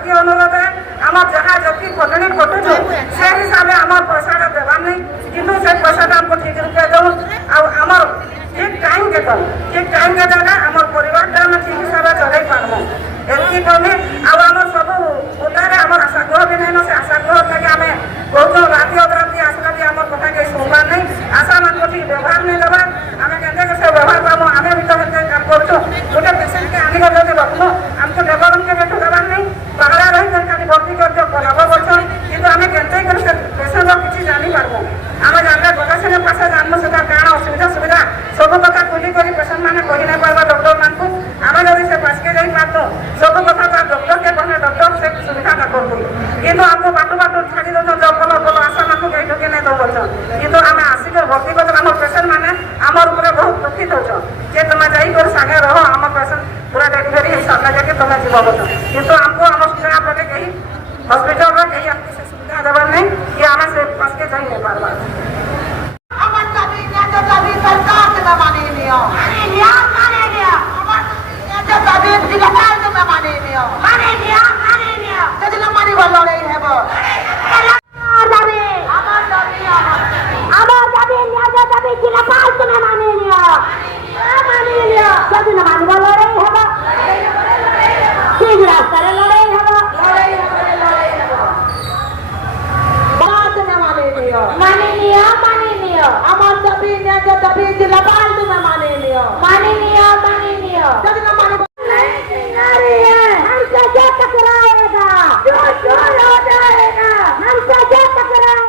ଏତିକି ଅନୁରୋଧ আমার যাহা যদি ঘটনি ঘটুଛୁ সে হিসাবে আমার পয়সাটা দেবার নেই কিন্তু সেই পয়সাটা আমাকে ঠিক রূপে দেব আমার ঠিক টাইম কে দেলে আমার পরিবারটা আমি ঠিক হিসাবে চলাই পারবো এমতি কমি আমার সবু উদ্ধারে আমার আশাগ্রহ বি নাই সে আশাগ্রহ থেকে আমি বহুত রাতি অধরাতি আসলে বি আমার কথা কে শুনবার নেই আশা মানুষ ঠিক ব্যবহার নেই দেবার আমি কেন্দ্রে সে ব্যবহার পাবো আমি ভিতরে কাম করছো গোটে পেসেন্টকে আনি যদি রখবো আমি তো লেবরকে বেঠু দেবার নেই বাহারা রহি খালি ভর্তি করছো বনাবো বলছো কিন্তু আমি কেন্দ্রে করে সে পেসেন্টর কিছু জানি পারবো আমি জানলে গবেষণা পাশে জানবো সেটা কারণ অসুবিধা সুবিধা সবু কথা খুলি করে পেসেন্ট মানে কহি না পারবা ডক্টর মানুষ আমি যদি সে পাশকে যাই পারত সবু কথা তার ডক্টরকে কহলে ডক্টর সে সুবিধাটা করবো কিন্তু আমি বাটু ছাড়ি দেছ বলো বলো আশা মানুষ এই ঢুকে নেই দেবছ কিন্তু আমি আসিকি ভর্তি করছো আমার পেসেন্ট মানে আমার উপরে বহুত দুঃখিত হচ্ছ যে তুমি যাই করে সাগে রহ আমার পেসেন্ট পুরা ডেলিভারি হিসাবে যাকে তুমি যাব বলছো কিন্তু আমको আমার সুবিধা আপনাকে कहीं हॉस्पिटल में कहीं आपको से सुविधा देवर नहीं कि हमें से पास के जाई नहीं पारबा আমার দাবি ন্যায্য দাবি সরকার দেবে মানিয়ে নিও মানিয়ে নিও আমার দাবি ন্যায্য দাবি সরকার দেবে মানিয়ে নিও